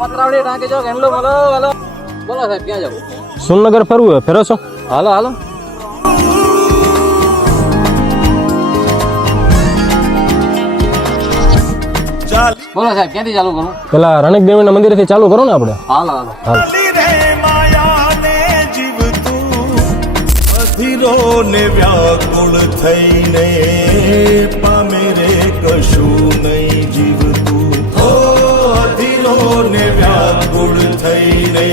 પતરાવડી ટાંકી જો હેન્ડલો બોલો બોલો બોલો સાહેબ ક્યાં જાવ? સોનનગર ફરવું હે, ફેરો છો? હાલો હાલો. બોલો સાહેબ ક્યાંથી ચાલુ કરું? પેલા રણક દેવીના મંદિરેથી ચાલુ કરો ને આપણે. હાલો હાલો. અધીરો ને વ્યાકુળ થઈને પામે રે કશું નહીં જીવતું. અધીરો ને વ્યાકુળ થઈને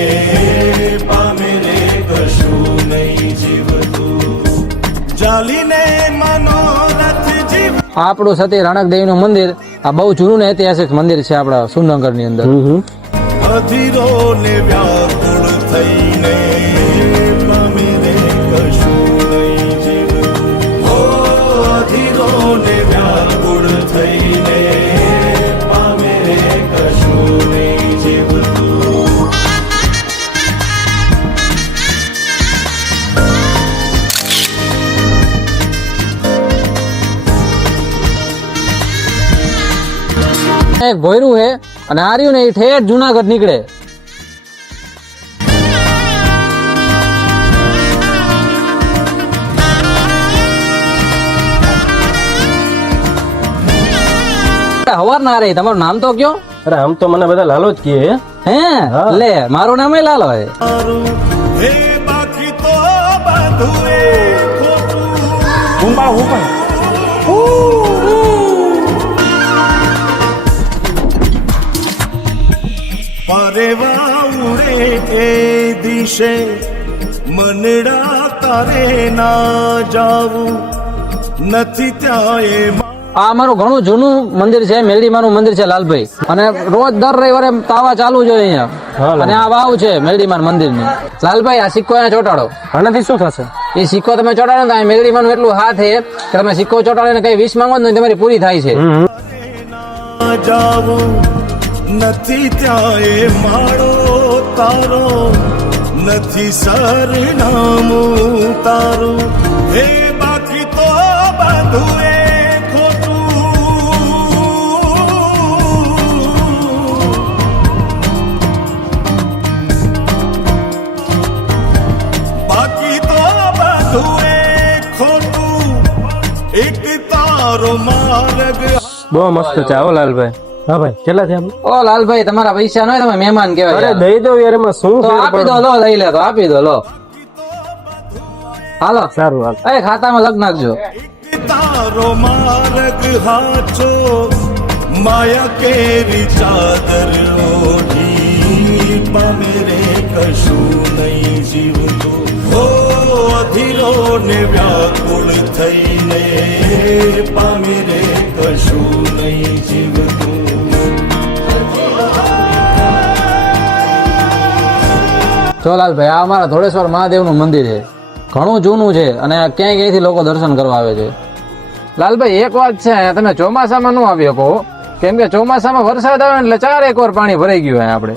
પામે રે કશું નહીં જીવતું. જાલીને મનોરથ જીવ. આપણું સતી રણક દેવી નું મંદિર આ બહુ જૂનું ને ઐતિહાસિક મંદિર છે આપણા સુરનગર ની અંદર. અધીરો ને વ્યાકુળ થઈને પામે રે કશું નહીં જીવતું. અધીરો ને વ્યાકુળ થઈને પામે રે કશું નહીં જીવતું. એક ભોયરું હે અને આર્યું ને એ ઠેઠ જુનાગઢ નીકળે. હવાર ના રે તમારું નામ તો કયો? અરે આમ તો મને બધા લાલો જ કહે. હે લે મારું નામ લાલો હે. હે બાકી તો બધું એ ખોટું. પરેવા ઉડે એ દિશે મનડા તારે ના જાવું નથી ત્યાં એ. આ અમારું ઘણું જૂનું મંદિર છે, મેલડીમાનું મંદિર છે લાલભાઈ, અને રોજ દર રવિવારે તાવા ચાલુ જ હોય અહીંયા. અને આ વાવ છે મેલડીમાન મંદિર ની. લાલભાઈ આ સિક્કો અહીંયા ચોટાડો. આનાથી શું થશે? એ સિક્કો તમે ચોટાડો ને મેલડીમાનું એટલું હાથ છે કે તમે સિક્કો ચોટાડો ને કઈ વિશ માંગો ને તમારી પૂરી થાય છે. જાવું નથી ત્યાં એ માળો તારો નથી સરનામું તારું. હે બાકી તો બધું એ બહુ મસ્ત છે. આવો લાલભાઈ. હા ભાઈ કેટલા થયા? ઓ લાલભાઈ તમારા પૈસા ન હોય તમે મહેમાન કહેવાય. અરે દઈ દો યાર, એમાં શું તો આપી દો, લો લઈ લે તો આપી દો, લો હાલો. સારું હાલ. એ ખાતામાં લખ નાખજો. તારો માર્ગ હાચો માયા કેરી ચાદર ઓઢી પામે રે કશું નહીં જીવતું. અધીરો ને વ્યાકુળ થઈને પામે રે કશું નહીં જીવતું. જો લાલભાઈ આ અમારા ધોળેશ્વર મહાદેવનું મંદિર છે, ઘણું જૂનું છે અને ક્યાંય ક્યાંયથી લોકો દર્શન કરવા આવે છે. લાલભાઈ એક વાત છે, તમે ચોમાસામાં ન આવી શકો, કેમ કે ચોમાસામાં વરસાદ આવે એટલે 4 એકવાર પાણી ભરાઈ ગયું હોય આપણે.